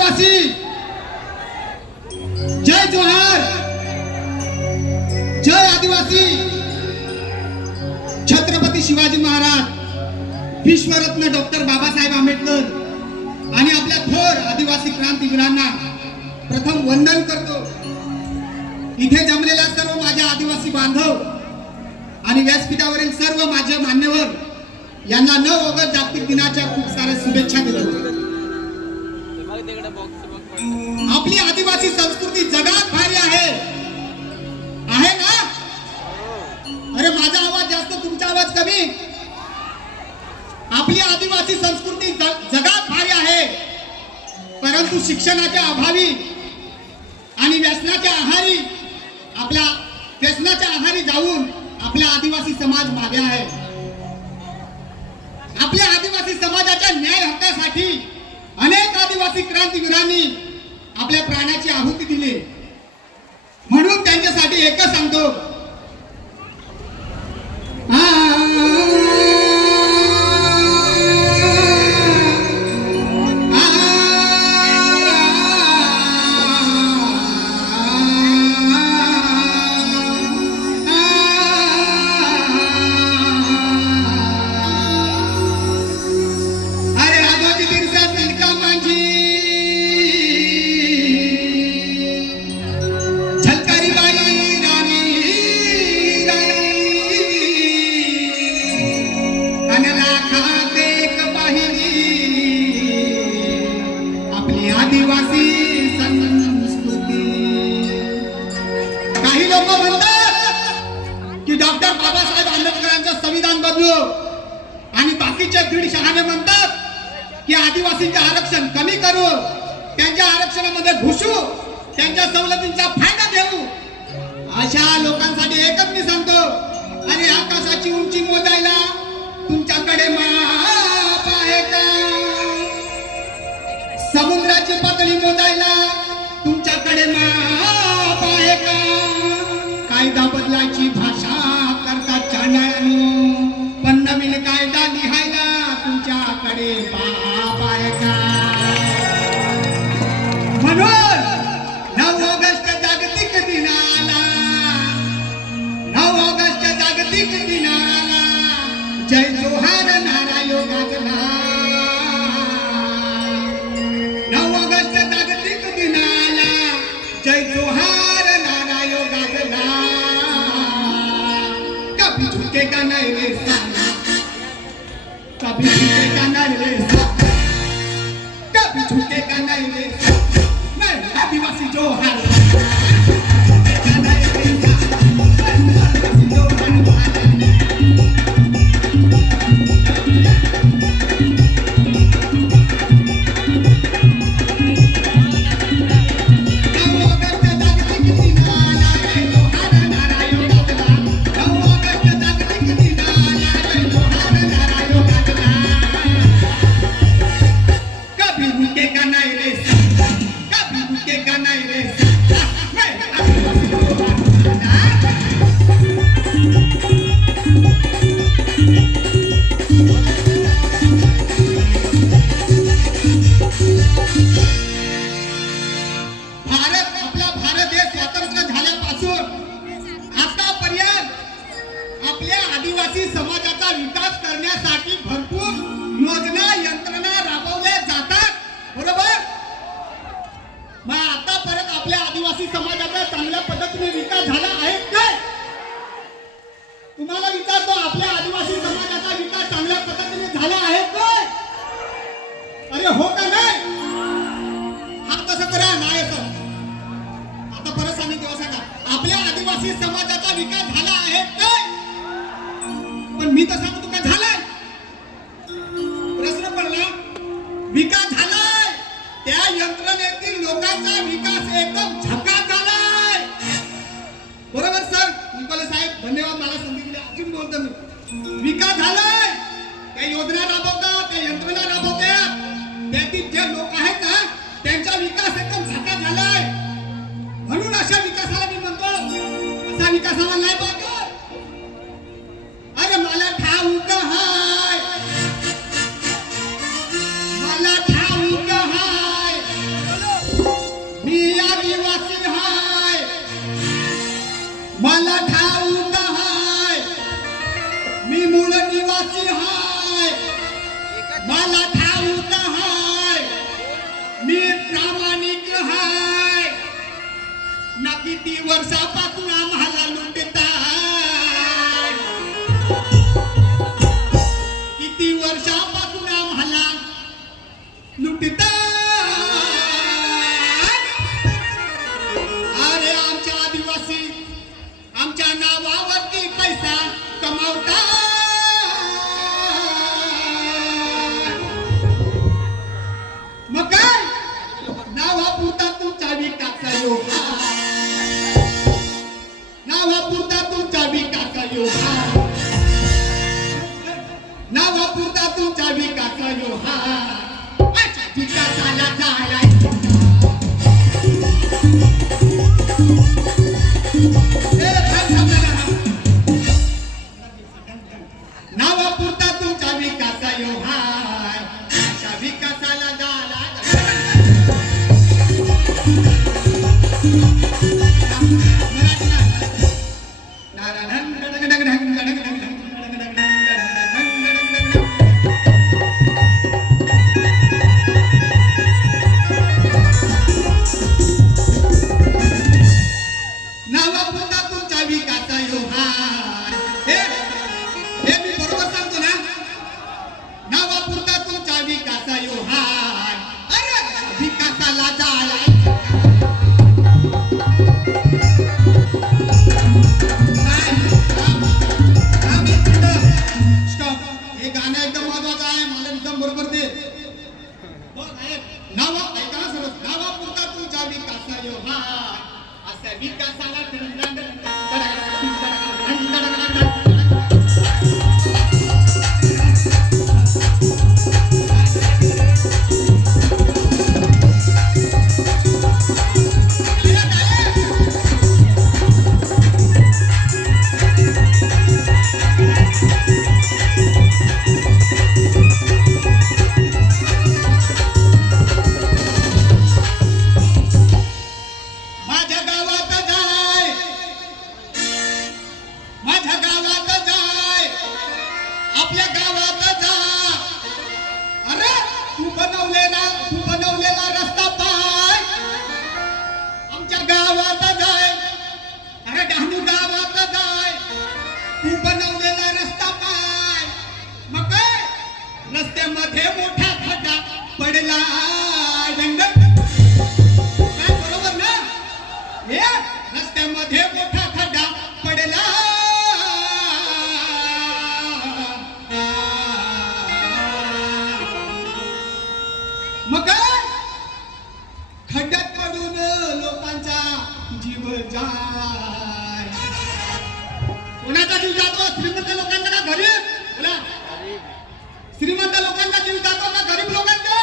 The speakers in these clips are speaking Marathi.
आदिवासी। जय जोहार। जय आदिवासी। छत्रपती शिवाजी महाराज विश्वरत्न डॉक्टर बाबासाहेब आंबेडकर आणि आपल्या थोर आदिवासी क्रांतीवीरांना प्रथम वंदन करतो. इथे जमलेल्या सर्व माझ्या आदिवासी बांधव आणि व्यासपीठावरील सर्व माझे मान्यवर यांना न ऑगस्ट जागतिक दिनाच्या खूप साऱ्या शुभेच्छा देतो. आपली आदिवासी संस्कृती जगात भारी आहे. आहे ना? अरे माझा आवाज जास्त तुमचा आवाज कमी. आपली आदिवासी संस्कृती जगात भारी आहे. परंतु शिक्षणाच्या अभावी आणि व्यसनाच्या आहारी आपल्या व्यसनाच्या आहारी जाऊन आपला आदिवासी समाज मागे आहे. आपल्या आदिवासी समाजाच्या न्याय हक्कासाठी अनेक आदिवासी क्रांतीवीरांनी आपल्या प्राणाची आहुती दिली. म्हणून त्यांच्यासाठी एकच सांगतो दीड शहाणे म्हणतात की आदिवासींचे आरक्षण कमी करू त्यांच्या आरक्षणामध्ये घुसू त्यांच्या सवलतींचा फायदा देऊ अशा लोकांसाठी एकच मी सांगतो अरे आकाशाची उंची मोजायला तुमच्याकडे माप आहे का? समुद्राची पातळी मोजायला तुमच्याकडे माप आहे का? कायदा बदलाची भाषा lesa kapituteka nailesa kapituteka nailesa nae basi johala कोणतं विकास झालाय. त्या योजना राबवतात त्या यंत्रणा राबवतात. त्यातील जे लोक आहेत ना त्यांचा विकास एकदम झटा झालाय. म्हणून अशा विकासाला मी म्हणतो असा विकासाला नाही पाहतो अरे मला ठाऊक हाय मला ठाऊक हाय मी हाय मला Bye. नसते मोठा खड्डा पडला जंगल. ना? हे रस्त्यामध्ये मोठा खड्डा पडला. मग खड्ड्यात पडून लोकांचा जीव जाय. कोणाचा जीव जातो? श्रीमंत लोक लोकांना जीव जातो ना गरीब लोकांचा.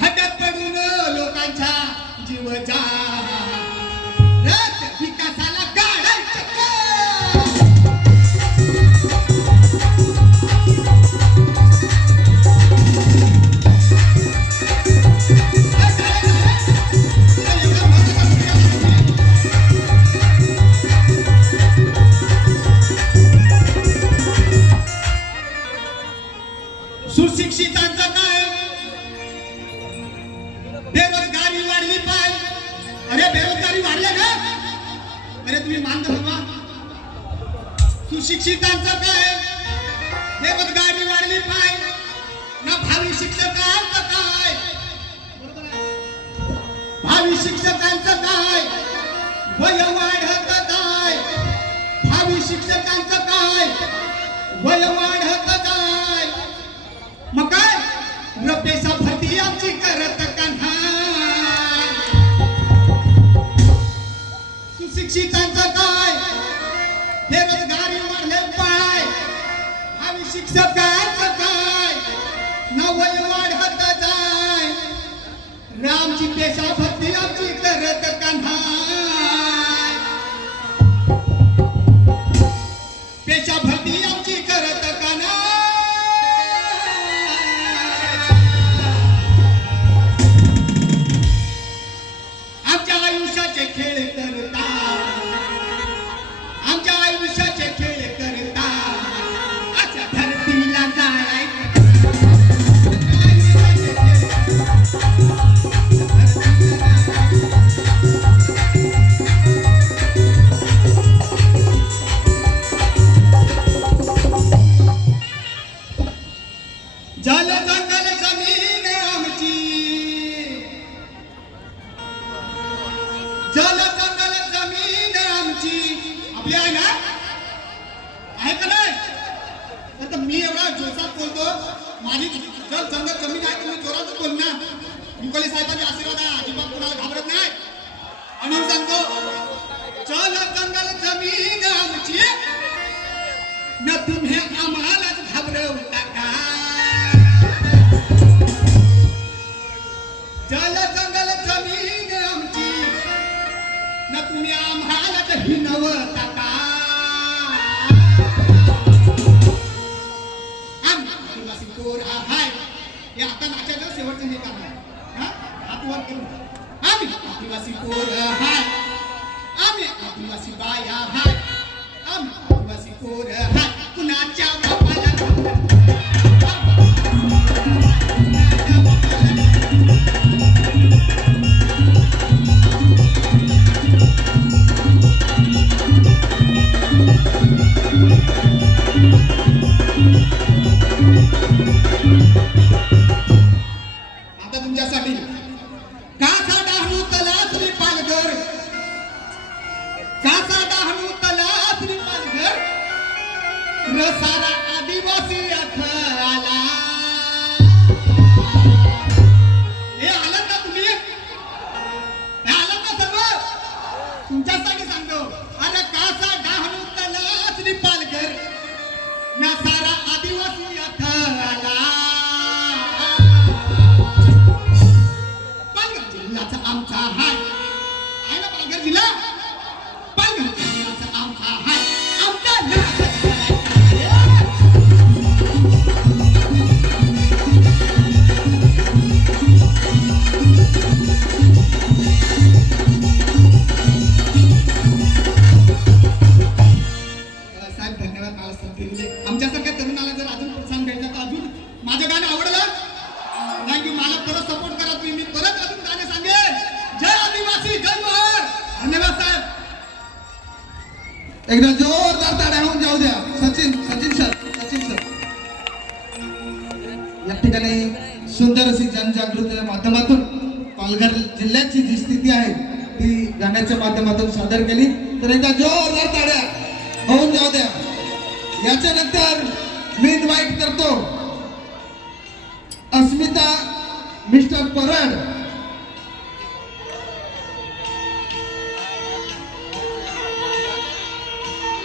खड्ड्यात पडून लोकांचा जीव जा शिक्षितांचं काय? बेरोजगारी वाढले पाय. आम्ही शिक्षकांचं काय? नवय वाढत जाय. रामची पेशा भक्ती आमची करत कान्हा जंगल जमीन आमची। जल जंगल जमीन आमची। आपली आहे ना? आहे का नाही? आता मी एवढा जोशात बोलतो माझी जल जंगल जमीन आहे तुम्ही जोरात बोल ना. मुकली साहेबांचे आशीर्वाद आहे अजिबात कुणाला घाबरत आम्ही आदिवासी पोर हाय आम्ही आदिवासी बाया हाय आम्ही आदिवासी पोर हाय कुणाच्या आदिवासी या ठिकाणी सुंदर अशी जनजागृतीच्या माध्यमातून पालघर जिल्ह्याची जी स्थिती आहे ती गाण्याच्या माध्यमातून सादर केली. तर एकदा जोरदार ताड्या होऊन जाऊ द्या. याच्यानंतर मी इन्व्हाइट करतो अस्मिता मिस्टर परड